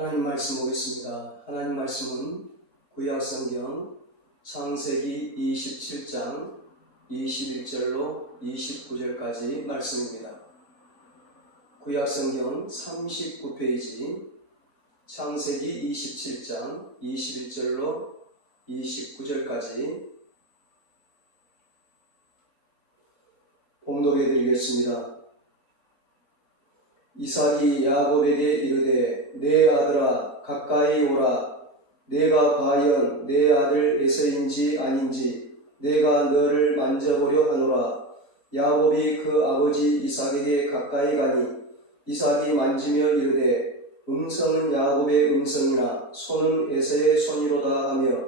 하나님 말씀 보겠습니다. 하나님 말씀은 구약성경 창세기 27장 21절로 29절까지 말씀입니다. 구약성경 39페이지 창세기 27장 21절로 29절까지 봉독해 드리겠습니다. 이삭이 야곱에게 이르되 내 아들아 가까이 오라. 내가 과연 내 아들 에서인지 아닌지 내가 너를 만져보려 하노라. 야곱이 그 아버지 이삭에게 가까이 가니 이삭이 만지며 이르되 음성은 야곱의 음성이나 손은 에서의 손이로다 하며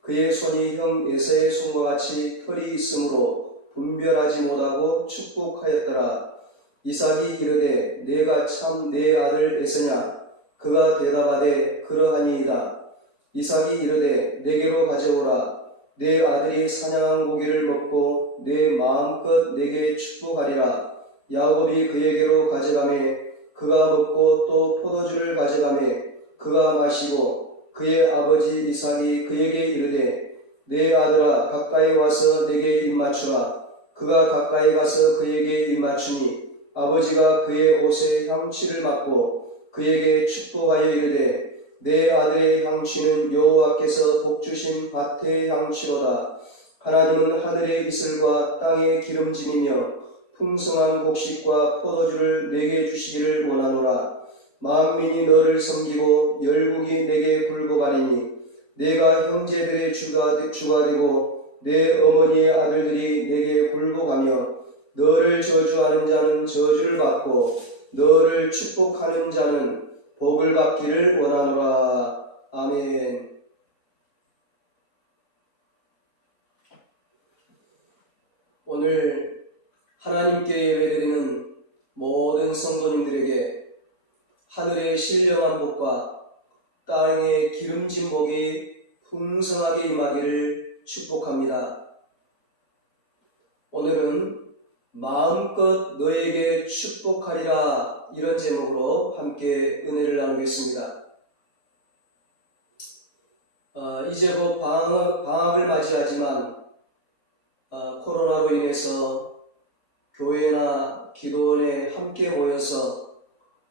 그의 손이 형 에서의 손과 같이 털이 있으므로 분별하지 못하고 축복하였더라. 이삭이 이르되 내가 참 내 아들 에서냐? 그가 대답하되 그러하니이다. 이삭이 이르되 내게로 가져오라. 내 아들이 사냥한 고기를 먹고 내 마음껏 내게 축복하리라. 야곱이 그에게로 가져가매 그가 먹고 또 포도주를 가져가매 그가 마시고 그의 아버지 이삭이 그에게 이르되 내 아들아 가까이 와서 내게 입맞추라. 그가 가까이 가서 그에게 입맞추니 아버지가 그의 옷에 향취를 맡고 그에게 축복하여 이르되 내 아들의 향취는 여호와께서 복주신 밭의 향취로다. 하나님은 하늘의 이슬과 땅의 기름짐이며 풍성한 곡식과 포도주를 내게 주시기를 원하노라. 만민이 너를 섬기고 열국이 내게 굴복하리니 내가 형제들의 주가 되고 내 어머니의 아들들이 내게 굴복하며 너를 저주하는 자는 저주를 받고 너를 축복하는 자는 복을 받기를 원하노라. 아멘. 오늘 하나님께 예배드리는 모든 성도님들에게 하늘의 신령한 복과 땅의 기름진 복이 풍성하게 임하기를 축복합니다. 오늘은 마음껏 너에게 축복하리라 이런 제목으로 함께 은혜를 나누겠습니다. 이제 곧 방학을 맞이하지만 코로나로 인해서 교회나 기도원에 함께 모여서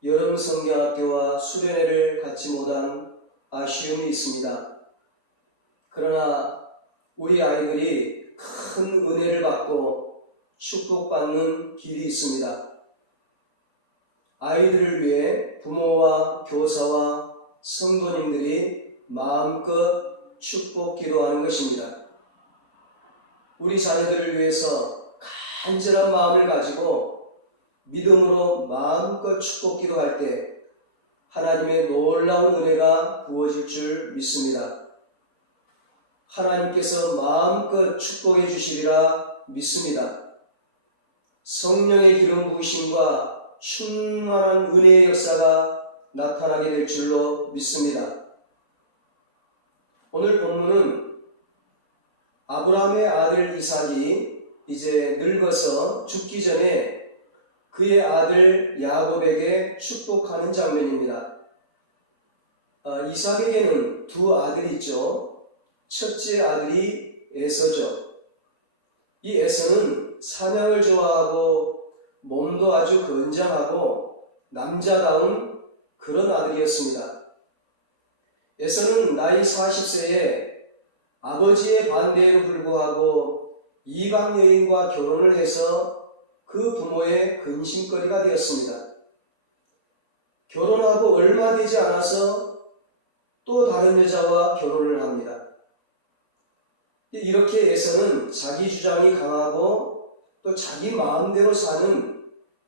여름 성경학교와 수련회를 갖지 못한 아쉬움이 있습니다. 그러나 우리 아이들이 큰 은혜를 받고 축복받는 길이 있습니다. 아이들을 위해 부모와 교사와 성도님들이 마음껏 축복 기도하는 것입니다. 우리 자녀들을 위해서 간절한 마음을 가지고 믿음으로 마음껏 축복 기도할 때 하나님의 놀라운 은혜가 부어질 줄 믿습니다. 하나님께서 마음껏 축복해 주시리라 믿습니다. 성령의 기름 부으심과 충만한 은혜의 역사가 나타나게 될 줄로 믿습니다. 오늘 본문은 아브라함의 아들 이삭이 이제 늙어서 죽기 전에 그의 아들 야곱에게 축복하는 장면입니다. 이삭에게는 두 아들이 있죠. 첫째 아들이 에서죠. 이 에서는 사냥을 좋아하고 몸도 아주 건장하고 남자다운 그런 아들이었습니다. 에서는 나이 40세에 아버지의 반대에도 불구하고 이방 여인과 결혼을 해서 그 부모의 근심거리가 되었습니다. 결혼하고 얼마 되지 않아서 또 다른 여자와 결혼을 합니다. 이렇게 에서는 자기 주장이 강하고 또 자기 마음대로 사는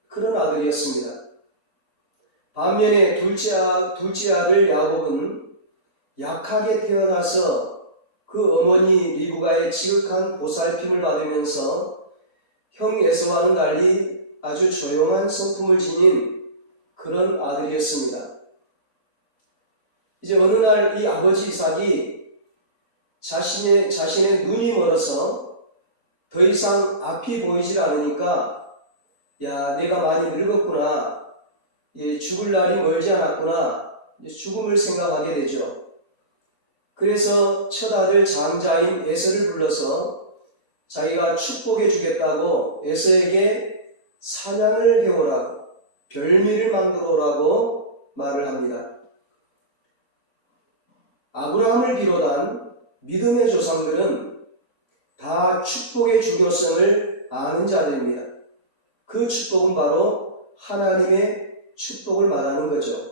그런 아들이었습니다. 반면에 둘째 아들 야곱은 약하게 태어나서 그 어머니 리브가의 지극한 보살핌을 받으면서 형 에서와는 달리 아주 조용한 성품을 지닌 그런 아들이었습니다. 이제 어느 날 이 아버지 이삭이 자신의 눈이 멀어서 더 이상 앞이 보이질 않으니까 야 내가 많이 늙었구나, 죽을 날이 멀지 않았구나, 이제 죽음을 생각하게 되죠. 그래서 첫 아들 장자인 에서를 불러서 자기가 축복해 주겠다고 에서에게 사냥을 해오라고, 별미를 만들어 오라고 말을 합니다. 아브라함을 비롯한 믿음의 조상들은 다 축복의 중요성을 아는 자들입니다. 그 축복은 바로 하나님의 축복을 말하는 거죠.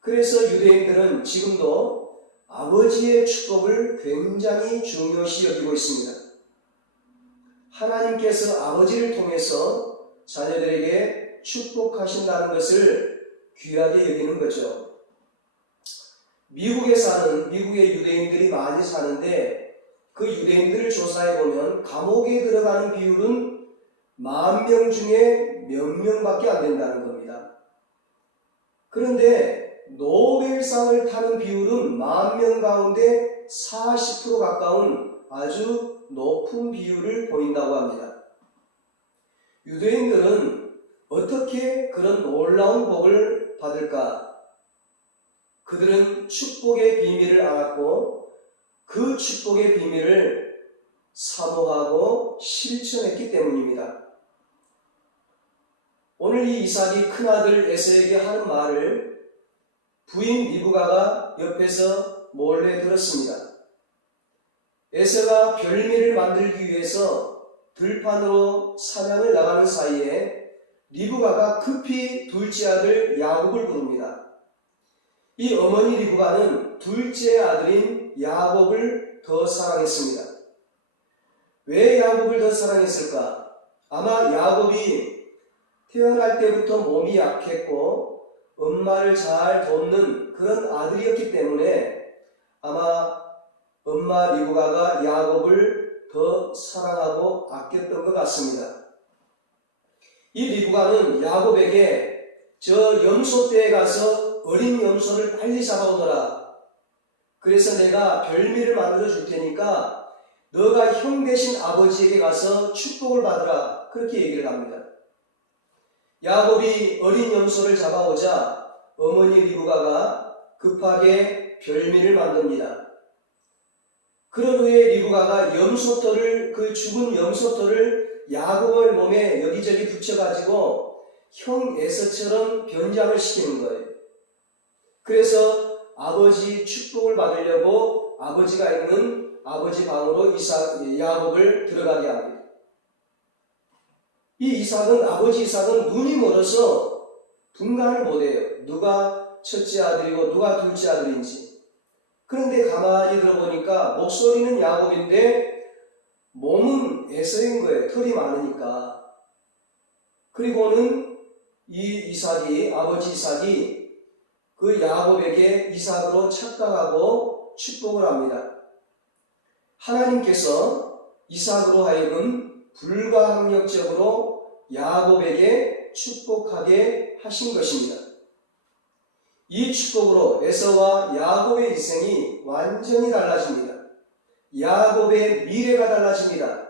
그래서 유대인들은 지금도 아버지의 축복을 굉장히 중요시 여기고 있습니다. 하나님께서 아버지를 통해서 자녀들에게 축복하신다는 것을 귀하게 여기는 거죠. 미국의 유대인들이 많이 사는데 그 유대인들을 조사해보면 감옥에 들어가는 비율은 10,000명 중에 몇 명밖에 안 된다는 겁니다. 그런데 노벨상을 타는 비율은 10,000명 가운데 40% 가까운 아주 높은 비율을 보인다고 합니다. 유대인들은 어떻게 그런 놀라운 복을 받을까? 그들은 축복의 비밀을 알았고 그 축복의 비밀을 사모하고 실천했기 때문입니다. 오늘 이 이삭이 큰아들 에서에게 하는 말을 부인 리브가가 옆에서 몰래 들었습니다. 에서가 별미를 만들기 위해서 들판으로 사냥을 나가는 사이에 리브가가 급히 둘째 아들 야곱을 부릅니다. 이 어머니 리브가는 둘째 아들인 야곱을 더 사랑했습니다. 왜 야곱을 더 사랑했을까? 아마 야곱이 태어날 때부터 몸이 약했고 엄마를 잘 돕는 그런 아들이었기 때문에 아마 엄마 리브가가 야곱을 더 사랑하고 아꼈던 것 같습니다. 이 리브가는 야곱에게 저 염소떼에 가서 어린 염소를 빨리 잡아오너라. 그래서 내가 별미를 만들어 줄 테니까 너가 형 대신 아버지에게 가서 축복을 받으라. 그렇게 얘기를 합니다. 야곱이 어린 염소를 잡아오자 어머니 리브가가 급하게 별미를 만듭니다. 그런 후에 리브가가 그 죽은 염소털을 야곱의 몸에 여기저기 붙여가지고 형 에서처럼 변장을 시키는 거예요. 그래서 아버지 축복을 받으려고 아버지가 있는 아버지 방으로 야곱을 들어가게 합니다. 아버지 이삭은 눈이 멀어서 분간을 못해요. 누가 첫째 아들이고 누가 둘째 아들인지. 그런데 가만히 들어보니까 목소리는 야곱인데 몸은 에서인 거예요. 털이 많으니까. 그리고는 아버지 이삭이 그 야곱에게 이삭으로 착각하고 축복을 합니다. 하나님께서 이삭으로 하여금 불가항력적으로 야곱에게 축복하게 하신 것입니다. 이 축복으로 에서와 야곱의 인생이 완전히 달라집니다. 야곱의 미래가 달라집니다.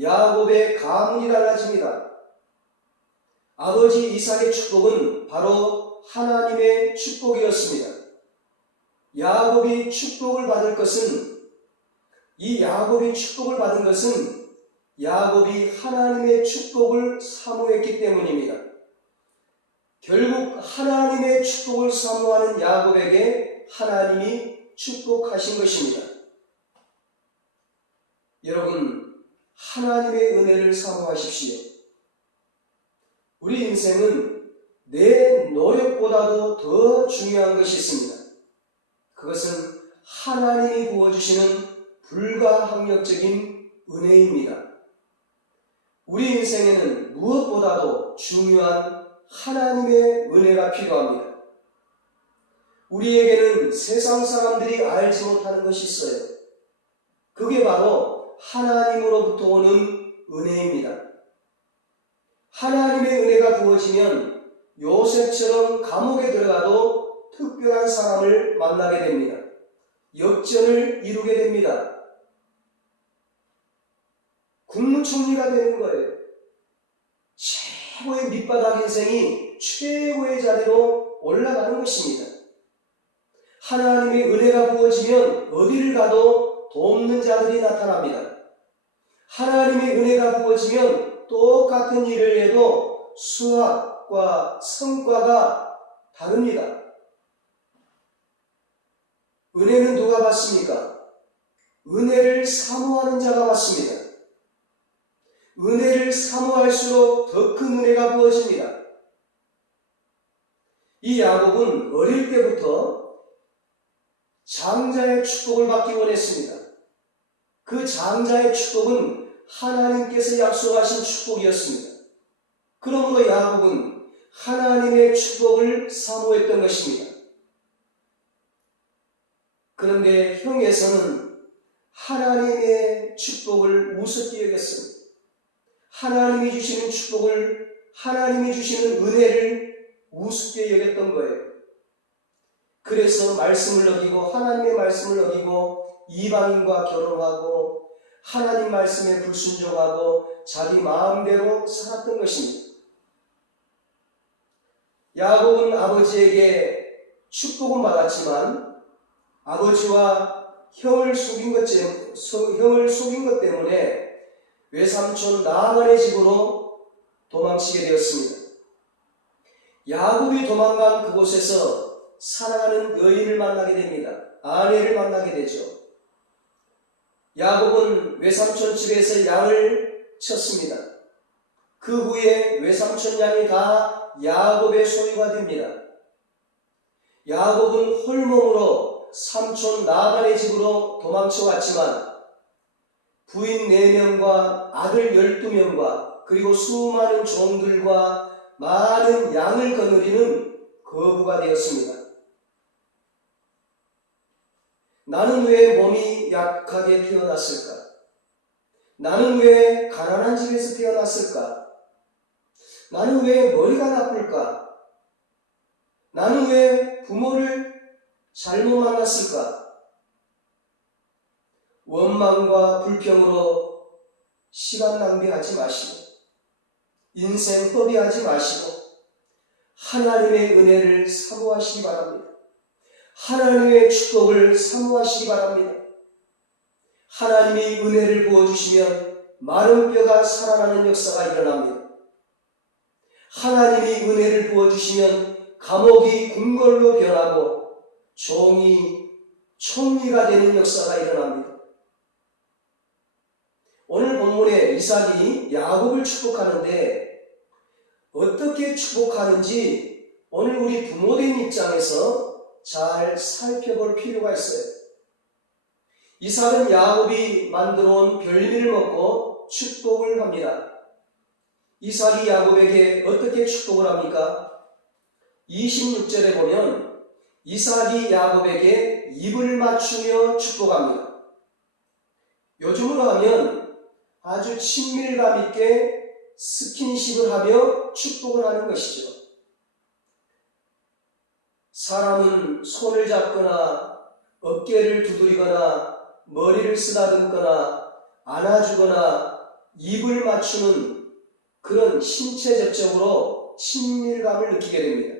야곱의 가문이 달라집니다. 아버지 이삭의 축복은 바로 하나님의 축복이었습니다. 야곱이 축복을 받은 것은 야곱이 하나님의 축복을 사모했기 때문입니다. 결국 하나님의 축복을 사모하는 야곱에게 하나님이 축복하신 것입니다. 여러분, 하나님의 은혜를 사모하십시오. 우리 인생은 내 노력보다도 더 중요한 것이 있습니다. 그것은 하나님이 부어주시는 불가항력적인 은혜입니다. 우리 인생에는 무엇보다도 중요한 하나님의 은혜가 필요합니다. 우리에게는 세상 사람들이 알지 못하는 것이 있어요. 그게 바로 하나님으로부터 오는 은혜입니다. 하나님의 은혜가 부어지면 요셉처럼 감옥에 들어가도 특별한 사람을 만나게 됩니다. 역전을 이루게 됩니다. 국무총리가 되는 거예요. 최고의 밑바닥 인생이 최고의 자리로 올라가는 것입니다. 하나님의 은혜가 부어지면 어디를 가도 돕는 자들이 나타납니다. 하나님의 은혜가 부어지면 똑같은 일을 해도 수확과 성과가 다릅니다. 은혜는 누가 받습니까? 은혜를 사모하는 자가 받습니다. 은혜를 사모할수록 더 큰 은혜가 부어집니다. 이 야곱은 어릴 때부터 장자의 축복을 받기 원했습니다. 그 장자의 축복은 하나님께서 약속하신 축복이었습니다. 그러므로 야곱은 하나님의 축복을 사모했던 것입니다. 그런데 형에서는 하나님의 축복을 우습게 여겼습니다. 하나님이 주시는 축복을, 하나님이 주시는 은혜를 우습게 여겼던 거예요. 그래서 말씀을 어기고, 하나님의 말씀을 어기고 이방인과 결혼하고 하나님 말씀에 불순종하고 자기 마음대로 살았던 것입니다. 야곱은 아버지에게 축복은 받았지만 아버지와 형을 속인 것 때문에 외삼촌 라반의 집으로 도망치게 되었습니다. 야곱이 도망간 그곳에서 사랑하는 여인을 만나게 됩니다. 아내를 만나게 되죠. 야곱은 외삼촌 집에서 양을 쳤습니다. 그 후에 외삼촌 양이 다 야곱의 소유가 됩니다. 야곱은 홀몸으로 삼촌 라반의 집으로 도망쳐 왔지만 부인 4명과 아들 12명과 그리고 수많은 종들과 많은 양을 거느리는 거부가 되었습니다. 나는 왜 몸이 약하게 태어났을까? 나는 왜 가난한 집에서 태어났을까? 나는 왜 머리가 나쁠까? 나는 왜 부모를 잘못 만났을까? 원망과 불평으로 시간 낭비하지 마시고 인생 허비하지 마시고 하나님의 은혜를 사모하시기 바랍니다. 하나님의 축복을 사모하시기 바랍니다. 하나님이 은혜를 부어주시면 마른 뼈가 살아나는 역사가 일어납니다. 하나님이 은혜를 부어주시면 감옥이 궁궐로 변하고 종이 총리가 되는 역사가 일어납니다. 오늘 본문에 이삭이 야곱을 축복하는데 어떻게 축복하는지 오늘 우리 부모된 입장에서 잘 살펴볼 필요가 있어요. 이삭은 야곱이 만들어 온 별미를 먹고 축복을 합니다. 이삭이 야곱에게 어떻게 축복을 합니까? 26절에 보면 이삭이 야곱에게 입을 맞추며 축복합니다. 요즘으로 하면 아주 친밀감 있게 스킨십을 하며 축복을 하는 것이죠. 사람은 손을 잡거나 어깨를 두드리거나 머리를 쓰다듬거나 안아주거나 입을 맞추는 그런 신체 접촉으로 친밀감을 느끼게 됩니다.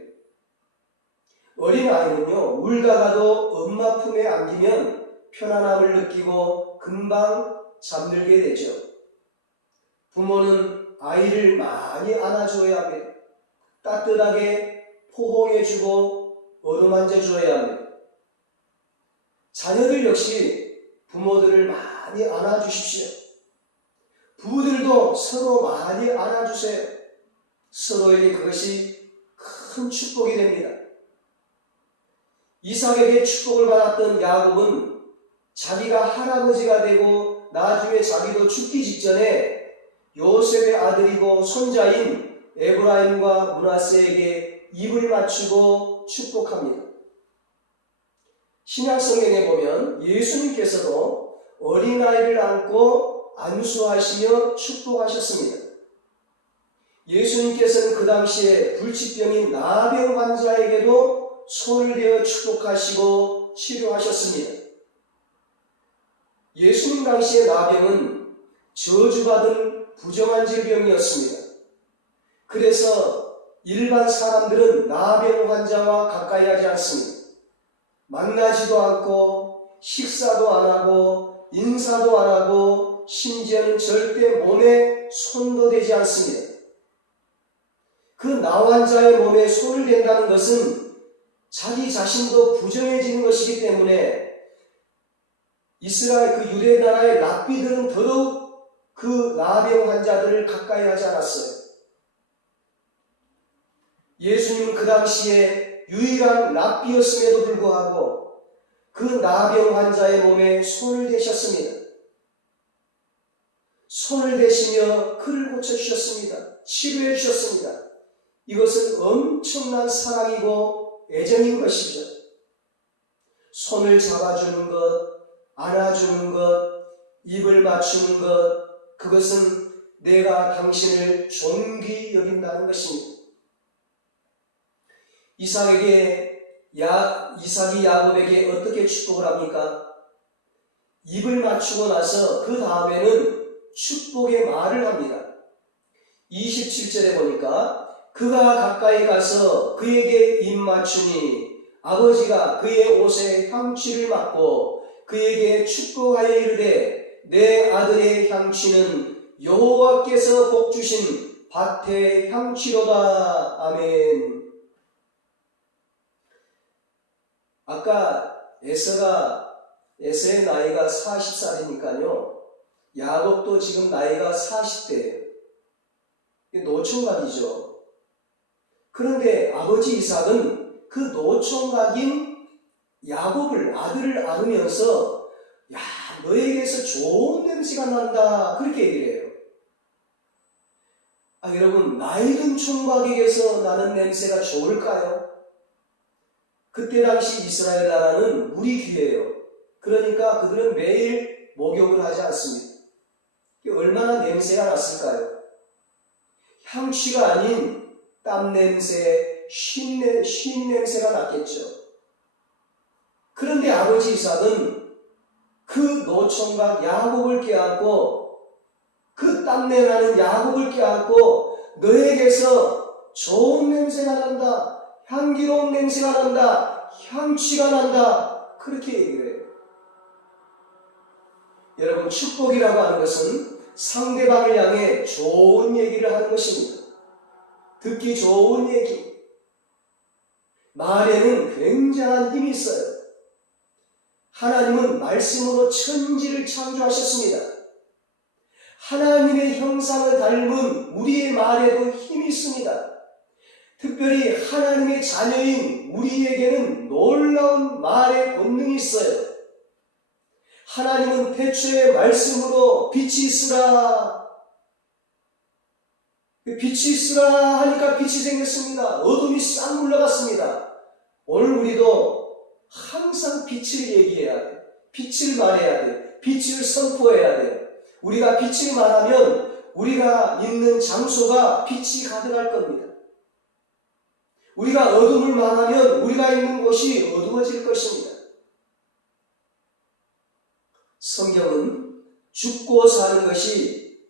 어린아이는요, 울다가도 엄마 품에 안기면 편안함을 느끼고 금방 잠들게 되죠. 부모는 아이를 많이 안아줘야 합니다. 따뜻하게 포옹해주고 어루만져 줘야 합니다. 자녀들 역시 부모들을 많이 안아주십시오. 부부들도 서로 많이 안아주세요. 서로에게 그것이 큰 축복이 됩니다. 이삭에게 축복을 받았던 야곱은 자기가 할아버지가 되고 나중에 자기도 죽기 직전에 요셉의 아들이고 손자인 에브라임과 므낫세에게 입을 맞추고 축복합니다. 신약 성경에 보면 예수님께서도 어린아이를 안고 안수하시며 축복하셨습니다. 예수님께서는 그 당시에 불치병인 나병 환자에게도 손을 대어 축복하시고 치료하셨습니다. 예수님 당시의 나병은 저주받은 부정한 질병이었습니다. 그래서 일반 사람들은 나병 환자와 가까이 하지 않습니다. 만나지도 않고 식사도 안 하고 인사도 안 하고 심지어는 절대 몸에 손도 대지 않습니다. 그 나환자의 몸에 손을 댄다는 것은 자기 자신도 부정해지는 것이기 때문에 이스라엘 그 유대 나라의 랍비들은 더더욱 그 나병 환자들을 가까이 하지 않았어요. 예수님은 그 당시에 유일한 랍비였음에도 불구하고 그 나병 환자의 몸에 손을 대셨습니다. 손을 대시며 그를 고쳐주셨습니다. 치료해 주셨습니다. 이것은 엄청난 사랑이고 애정인 것이죠. 손을 잡아주는 것, 안아주는 것, 입을 맞추는 것, 그것은 내가 당신을 존귀 여긴다는 것입니다. 이삭이 야곱에게 어떻게 축복을 합니까? 입을 맞추고 나서 그 다음에는 축복의 말을 합니다. 27절에 보니까 그가 가까이 가서 그에게 입 맞추니 아버지가 그의 옷에 향취를 맡고 그에게 축복하여 이르되 내 아들의 향취는 여호와께서 복 주신 밭의 향취로다. 아멘. 아까 에서의 나이가 40살이니까요. 야곱도 지금 나이가 40대예요. 노총각이죠. 그런데 아버지 이삭은 그 노총각인 야곱을, 아들을 안으면서 야, 너에게서 좋은 냄새가 난다, 그렇게 얘기를 해요. 여러분, 나이 든 총각에게서 나는 냄새가 좋을까요? 그때 당시 이스라엘 나라는 무리귀예요. 그러니까 그들은 매일 목욕을 하지 않습니다. 얼마나 냄새가 났을까요? 향취가 아닌 땀냄새, 쉰 냄새가 났겠죠. 그런데 아버지 이삭은 그 노총각 야곱을 껴안고 그 땀내 나는 야곱을 껴안고 너에게서 좋은 냄새가 난다, 향기로운 냄새가 난다, 향취가 난다, 그렇게 얘기를 해요. 여러분, 축복이라고 하는 것은 상대방을 향해 좋은 얘기를 하는 것입니다. 듣기 좋은 얘기. 말에는 굉장한 힘이 있어요. 하나님은 말씀으로 천지를 창조하셨습니다. 하나님의 형상을 닮은 우리의 말에도 힘이 있습니다. 특별히 하나님의 자녀인 우리에게는 놀라운 말의 본능이 있어요. 하나님은 태초에 말씀으로 빛이 있으라. 빛이 있으라 하니까 빛이 생겼습니다. 어둠이 싹 물러갔습니다. 오늘 우리도 항상 빛을 얘기해야 돼. 빛을 말해야 돼. 빛을 선포해야 돼. 우리가 빛을 말하면 우리가 있는 장소가 빛이 가득할 겁니다. 우리가 어둠을 말하면 우리가 있는 곳이 어두워질 것입니다. 성경은 죽고 사는 것이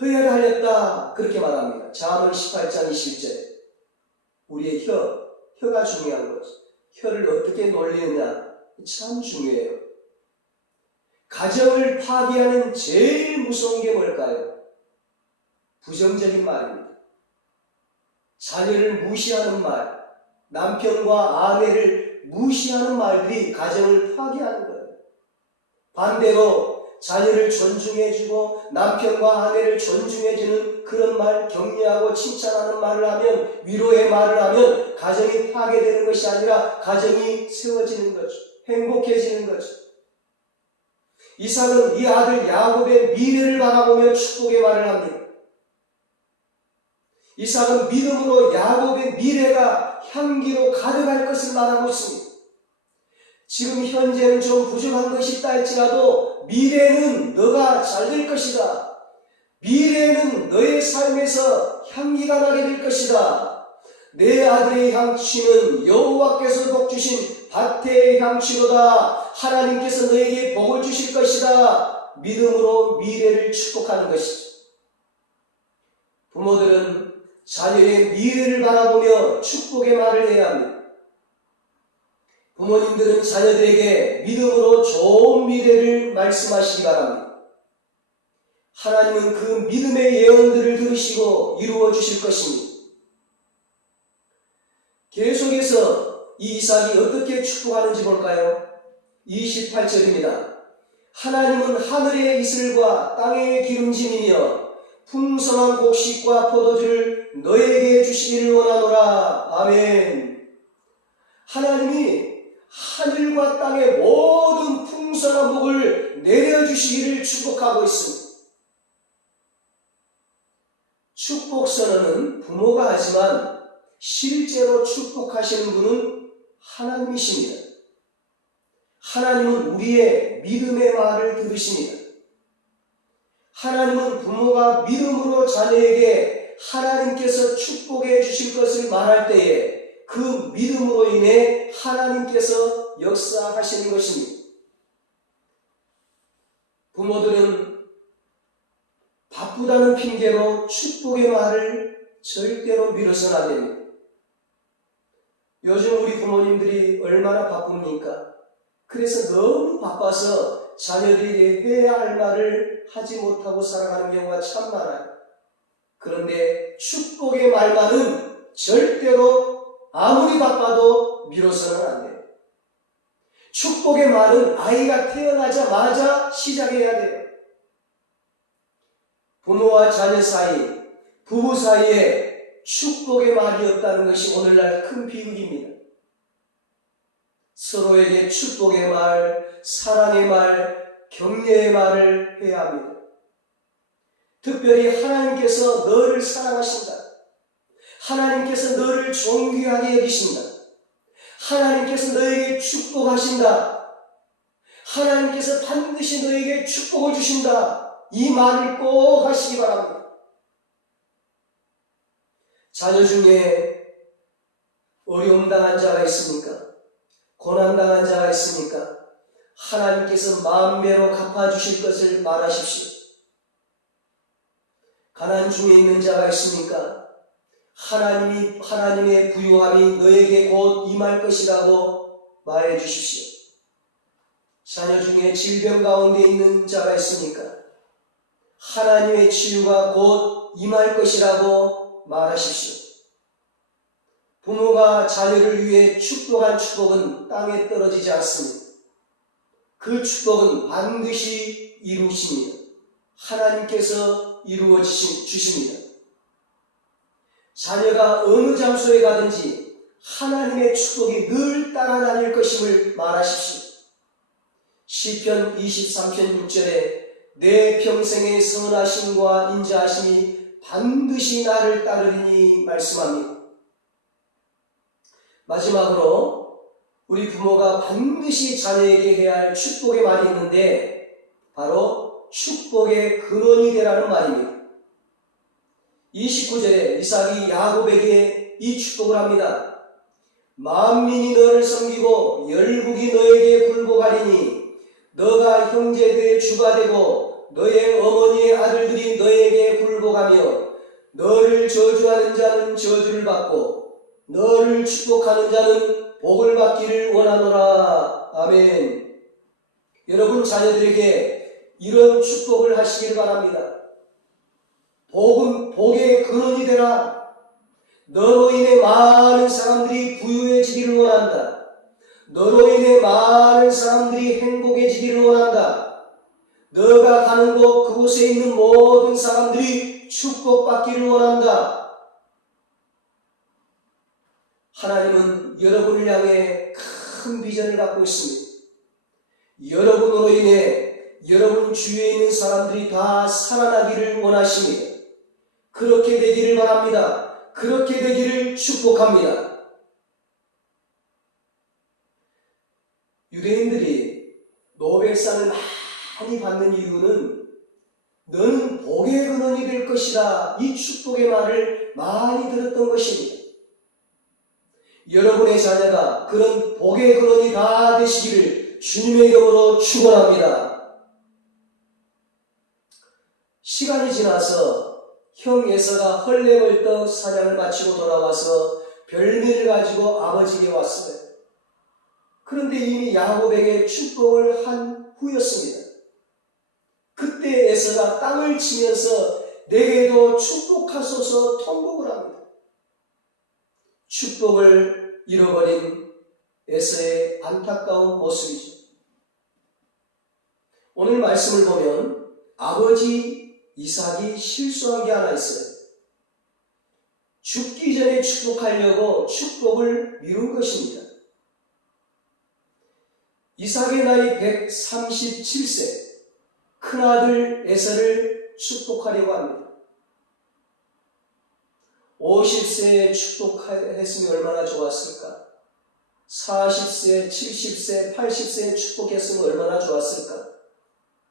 허혈하였다, 그렇게 말합니다. 잠언 18장 20절에 우리의 혀가 중요한 거죠. 혀를 어떻게 놀리느냐 참 중요해요. 가정을 파괴하는 제일 무서운 게 뭘까요? 부정적인 말입니다. 자녀를 무시하는 말, 남편과 아내를 무시하는 말들이 가정을 파괴하는 거예요. 반대로 자녀를 존중해주고 남편과 아내를 존중해주는 그런 말, 격려하고 칭찬하는 말을 하면, 위로의 말을 하면 가정이 파괴되는 것이 아니라 가정이 세워지는 거죠. 행복해지는 거죠. 이삭은 이 아들 야곱의 미래를 바라보며 축복의 말을 합니다. 이삭은 믿음으로 야곱의 미래가 향기로 가득할 것을 말하고 있습니다. 지금 현재는 좀 부족한 것이 있다 할지라도 미래는 너가 잘 될 것이다. 미래는 너의 삶에서 향기가 나게 될 것이다. 내 아들의 향취는 여호와께서 복 주신 밭의 향취로다. 하나님께서 너에게 복을 주실 것이다. 믿음으로 미래를 축복하는 것이죠. 부모들은 자녀의 미래를 바라보며 축복의 말을 해야 합니다. 부모님들은 자녀들에게 믿음으로 좋은 미래를 말씀하시기 바랍니다. 하나님은 그 믿음의 예언들을 들으시고 이루어 주실 것입니다. 계속해서 이 이삭이 어떻게 축복하는지 볼까요? 28절입니다. 하나님은 하늘의 이슬과 땅의 기름짐이며 풍성한 곡식과 포도주를 너에게 주시기를 원하노라. 아멘. 하나님이 하늘과 땅의 모든 풍성한 복을 내려주시기를 축복하고 있습니다. 축복 선언은 부모가 하지만 실제로 축복하시는 분은 하나님이십니다. 하나님은 우리의 믿음의 말을 들으십니다. 하나님은 부모가 믿음으로 자녀에게 하나님께서 축복해 주실 것을 말할 때에 그 믿음으로 인해 하나님께서 역사하시는 것입니다. 부모들은 바쁘다는 핑계로 축복의 말을 절대로 미뤄서는 안 됩니다. 요즘 우리 부모님들이 얼마나 바쁩니까? 그래서 너무 바빠서 자녀들에게 해야 할 말을 하지 못하고 살아가는 경우가 참 많아요. 그런데 축복의 말만은 절대로 아무리 바빠도 미뤄서는 안 돼요. 축복의 말은 아이가 태어나자마자 시작해야 돼요. 부모와 자녀 사이, 부부 사이에 축복의 말이 없다는 것이 오늘날 큰 비극입니다. 서로에게 축복의 말, 사랑의 말, 격려의 말을 해야 합니다. 특별히 하나님께서 너를 사랑하신다. 하나님께서 너를 존귀하게 여기신다. 하나님께서 너에게 축복하신다. 하나님께서 반드시 너에게 축복을 주신다. 이 말을 꼭 하시기 바랍니다. 자녀 중에 어려움 당한 자가 있습니까? 고난 당한 자가 있습니까? 하나님께서 만배로 갚아주실 것을 말하십시오. 가난 중에 있는 자가 있습니까? 하나님의 부유함이 너에게 곧 임할 것이라고 말해 주십시오. 자녀 중에 질병 가운데 있는 자가 있습니까? 하나님의 치유가 곧 임할 것이라고 말하십시오. 부모가 자녀를 위해 축복한 축복은 땅에 떨어지지 않습니다. 그 축복은 반드시 이루십니다. 하나님께서 이루어 주십니다. 자녀가 어느 장소에 가든지 하나님의 축복이 늘 따라다닐 것임을 말하십시오. 시편 23편 6절에 내 평생의 선하심과 인자하심이 반드시 나를 따르리니 말씀합니다. 마지막으로 우리 부모가 반드시 자녀에게 해야 할 축복의 말이 있는데 바로 축복의 근원이 되라는 말입니다. 29절에 이삭이 야곱에게 이 축복을 합니다. 만민이 너를 섬기고 열국이 너에게 굴복하리니 너가 형제들의 주가 되고 너의 어머니의 아들들이 너에게 굴복하며 너를 저주하는 자는 저주를 받고 너를 축복하는 자는 복을 받기를 원하노라. 아멘. 여러분 자녀들에게 이런 축복을 하시기를 바랍니다. 복은 복의 근원이 되라. 너로 인해 많은 사람들이 부유해지기를 원한다. 너로 인해 많은 사람들이 행복해지기를 원한다. 너가 가는 곳 그곳에 있는 모든 사람들이 축복받기를 원한다. 하나님은 여러분을 향해 큰 비전을 갖고 있습니다. 여러분으로 인해 여러분 주위에 있는 사람들이 다 살아나기를 원하십니다. 그렇게 되기를 바랍니다. 그렇게 되기를 축복합니다. 유대인들이 노벨상을 많이 받는 이유는 너는 복의 근원이 될 것이라 이 축복의 말을 많이 들었던 것입니다. 여러분의 자녀가 그런 복의 근원이 다 되시기를 주님의 이름으로 축원합니다. 시간이 지나서 형 에서가 헐레벌떡 사냥을 마치고 돌아와서 별미를 가지고 아버지에게 왔어요. 그런데 이미 야곱에게 축복을 한 후였습니다. 그때 에서가 땅을 치면서 내게도 축복하소서 통곡을 합니다. 축복을 잃어버린 에서의 안타까운 모습이죠. 오늘 말씀을 보면 아버지 이삭이 실수한 게 하나 있어요. 죽기 전에 축복하려고 축복을 미룬 것입니다. 이삭의 나이 137세, 큰아들 에서를 축복하려고 합니다. 50세에 축복했으면 얼마나 좋았을까? 40세, 70세, 80세에 축복했으면 얼마나 좋았을까?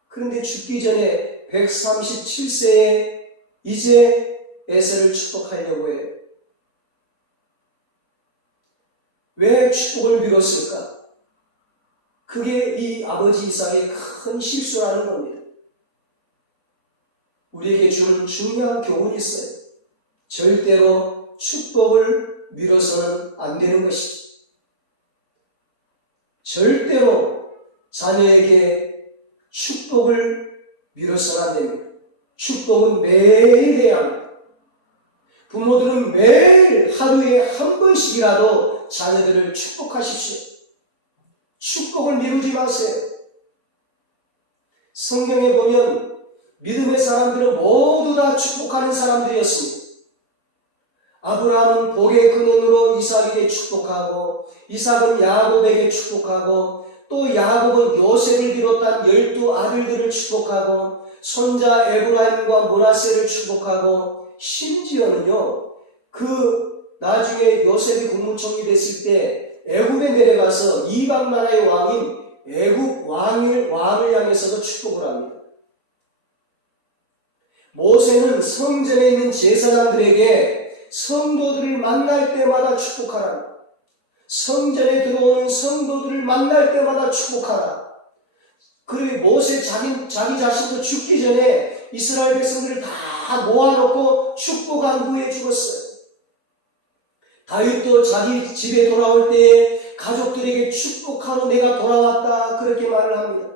그런데 죽기 전에 137세에 이제 에서를 축복하려고 해요. 왜 축복을 미뤘을까? 그게 이 아버지 이삭의 큰 실수라는 겁니다. 우리에게 주는 중요한 교훈이 있어요. 절대로 축복을 미뤄서는 안 되는 것이죠. 절대로 자녀에게 축복을 미뤄서는 안 됩니다. 축복은 매일 해야 합니다. 부모들은 매일 하루에 한 번씩이라도 자녀들을 축복하십시오. 축복을 미루지 마세요. 성경에 보면 믿음의 사람들은 모두 다 축복하는 사람들이었습니다. 아브라함은 복의 근원으로 이삭에게 축복하고, 이삭은 야곱에게 축복하고, 또 야곱은 요셉을 비롯한 12아들들을 축복하고, 손자 에브라임과 므낫세를 축복하고, 심지어는요, 나중에 요셉이 국무총리 됐을 때 애굽에 내려가서 이방 나라의 왕인 애굽 왕을 향해서도 축복을 합니다. 모세는 성전에 있는 제사장들에게 성도들을 만날 때마다 축복하라. 성전에 들어오는 성도들을 만날 때마다 축복하라. 그리고 모세 자기 자신도 죽기 전에 이스라엘 백성들을 다 모아놓고 축복한 후에 죽었어요. 다윗도 자기 집에 돌아올 때 가족들에게 축복하러 내가 돌아왔다 그렇게 말을 합니다.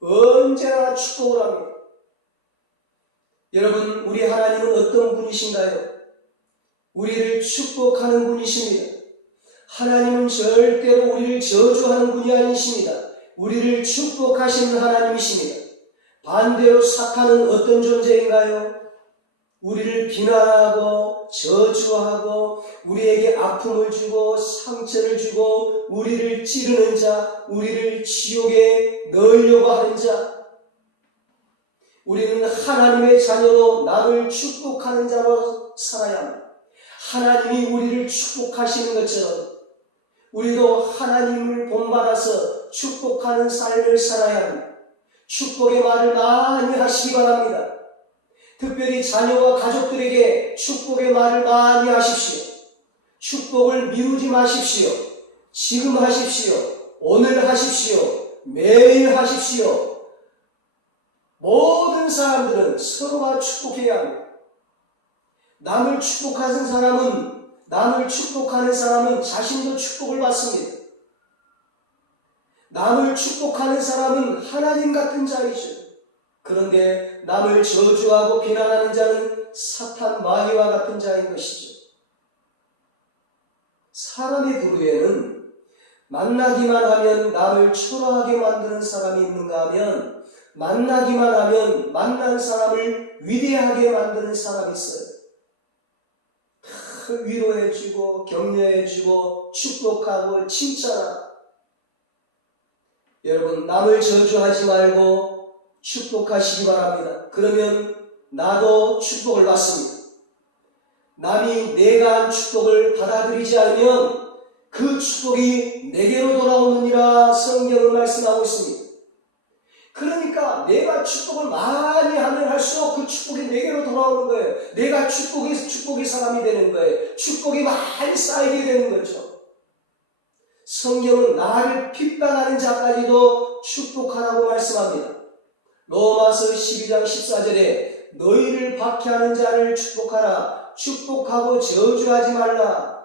언제나 축복을 합니다. 여러분, 우리 하나님은 어떤 분이신가요? 우리를 축복하는 분이십니다. 하나님은 절대로 우리를 저주하는 분이 아니십니다. 우리를 축복하시는 하나님이십니다. 반대로 사탄은 어떤 존재인가요? 우리를 비난하고 저주하고 우리에게 아픔을 주고 상처를 주고 우리를 찌르는 자, 우리를 지옥에 넣으려고 하는 자. 우리는 하나님의 자녀로 남을 축복하는 자로 살아야 합니다. 하나님이 우리를 축복하시는 것처럼 우리도 하나님을 본받아서 축복하는 삶을 살아야 합니다. 축복의 말을 많이 하시기 바랍니다. 특별히 자녀와 가족들에게 축복의 말을 많이 하십시오. 축복을 미루지 마십시오. 지금 하십시오. 오늘 하십시오. 매일 하십시오. 모든 사람들은 서로가 축복해야 합니다. 남을 축복하는 사람은 자신도 축복을 받습니다. 남을 축복하는 사람은 하나님 같은 자이죠. 그런데 남을 저주하고 비난하는 자는 사탄 마귀와 같은 자인 것이죠. 사람의 부류에는 만나기만 하면 남을 초라하게 만드는 사람이 있는가 하면 만나기만 하면 만난 사람을 위대하게 만드는 사람이 있어요. 위로해주고 격려해주고 축복하고 칭찬하고. 여러분, 남을 저주하지 말고 축복하시기 바랍니다. 그러면 나도 축복을 받습니다. 남이 내가 한 축복을 받아들이지 않으면 그 축복이 내게로 돌아오느니라 성경은 말씀하고 있습니다. 그러니까 내가 축복을 많이 하면 할수록 그 축복이 내게로 돌아오는 거예요. 내가 축복의 사람이 되는 거예요. 축복이 많이 쌓이게 되는 거죠. 성경은 나를 핍박하는 자까지도 축복하라고 말씀합니다. 로마서 12장 14절에 너희를 박해하는 자를 축복하라. 축복하고 저주하지 말라.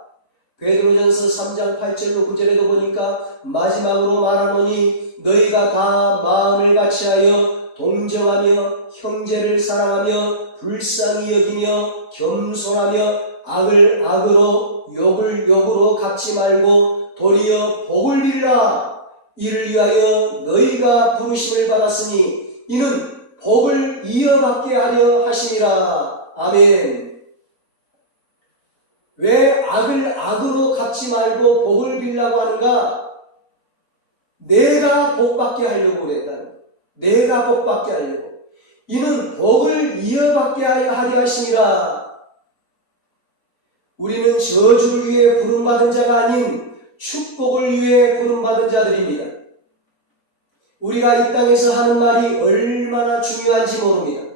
베드로전서 3장 8절로 9절에도 보니까 마지막으로 말하노니 너희가 다 마음을 같이하여 동정하며 형제를 사랑하며 불쌍히 여기며 겸손하며 악을 악으로 욕을 욕으로 갚지 말고 도리어 복을 빌라. 이를 위하여 너희가 부르심을 받았으니 이는 복을 이어받게 하려 하심이라. 아멘. 왜 악을 악으로 갚지 말고 복을 빌라고 하는가? 내가 복받게 하려고 그랬다는 거예요. 내가 복받게 하려고. 이는 복을 이어받게 하려 하심이라. 우리는 저주를 위해 부름받은 자가 아닌 축복을 위해 부름받은 자들입니다. 우리가 이 땅에서 하는 말이 얼마나 중요한지 모릅니다.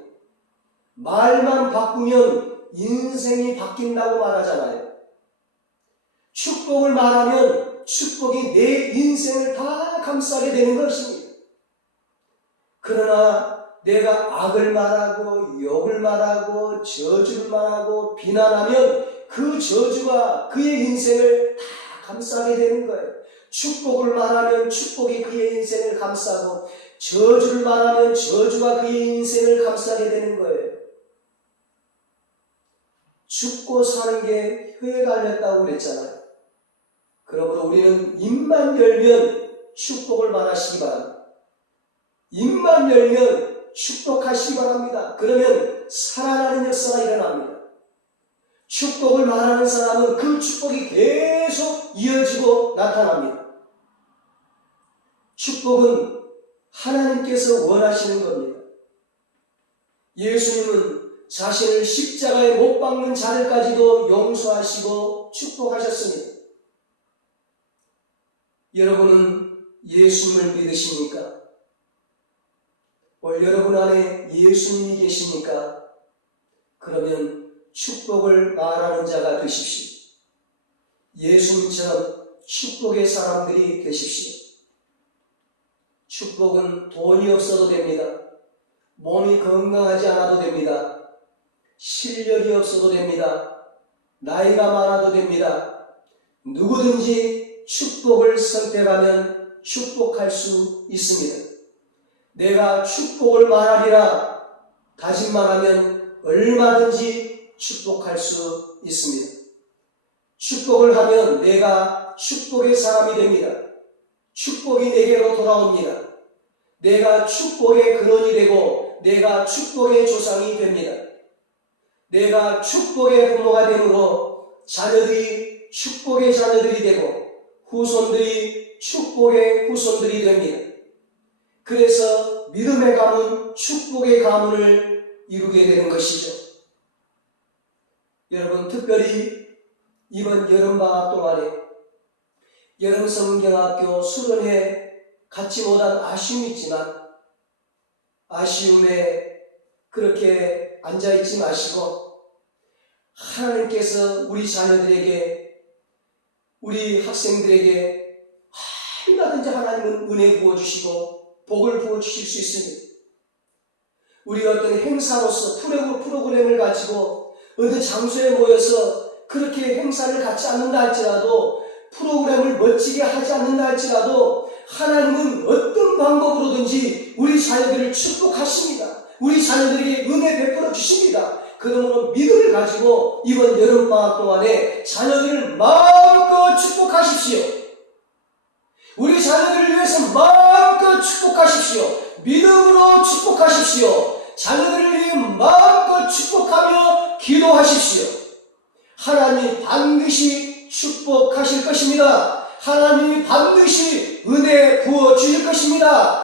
말만 바꾸면 인생이 바뀐다고 말하잖아요. 축복을 말하면 축복이 내 인생을 다 감싸게 되는 것입니다. 그러나 내가 악을 말하고 욕을 말하고 저주를 말하고 비난하면 그 저주가 그의 인생을 다 감싸게 되는 거예요. 축복을 말하면 축복이 그의 인생을 감싸고 저주를 말하면 저주가 그의 인생을 감싸게 되는 거예요. 죽고 사는 게 혀에 달렸다고 그랬잖아요. 그러므로 우리는 입만 열면 축복을 말하시기 바랍니다. 입만 열면 축복하시기 바랍니다. 그러면 살아나는 역사가 일어납니다. 축복을 말하는 사람은 그 축복이 계속 이어지고 나타납니다. 축복은 하나님께서 원하시는 겁니다. 예수님은 자신을 십자가에 못 박는 자들까지도 용서하시고 축복하셨습니다. 여러분은 예수님을 믿으십니까? 여러분 안에 예수님이 계십니까? 그러면 축복을 말하는 자가 되십시오. 예수님처럼 축복의 사람들이 되십시오. 축복은 돈이 없어도 됩니다. 몸이 건강하지 않아도 됩니다. 실력이 없어도 됩니다. 나이가 많아도 됩니다. 누구든지 축복을 선택하면 축복할 수 있습니다. 내가 축복을 말하리라 다짐만 하면 얼마든지 축복할 수 있습니다. 축복을 하면 내가 축복의 사람이 됩니다. 축복이 내게로 돌아옵니다. 내가 축복의 근원이 되고 내가 축복의 조상이 됩니다. 내가 축복의 부모가 되므로 자녀들이 축복의 자녀들이 되고 후손들이 축복의 후손들이 됩니다. 그래서 믿음의 가문, 축복의 가문을 이루게 되는 것이죠. 여러분, 특별히 이번 여름방학 동안에 여름성경학교 수련회 갖지 못한 아쉬움이 있지만 아쉬움에 그렇게 앉아있지 마시고 하나님께서 우리 자녀들에게 우리 학생들에게 얼마든지 하나님은 은혜 부어주시고 복을 부어주실 수 있습니다. 우리 어떤 행사로서 프로그램을 가지고 어느 장소에 모여서 그렇게 행사를 갖지 않는다 할지라도 프로그램을 멋지게 하지 않는다 할지라도 하나님은 어떤 방법으로든지 우리 자녀들을 축복하십니다. 우리 자녀들에게 은혜 베풀어 주십니다. 그러므로 믿음을 가지고 이번 여름방학 동안에 자녀들을 마음껏 축복하십시오. 우리 자녀들을 위해서 마음껏 축복하십시오. 믿음으로 축복하십시오. 자녀들을 위해 마음껏 축복하며 기도하십시오. 하나님이 반드시 축복하실 것입니다. 하나님이 반드시 은혜 부어 주실 것입니다.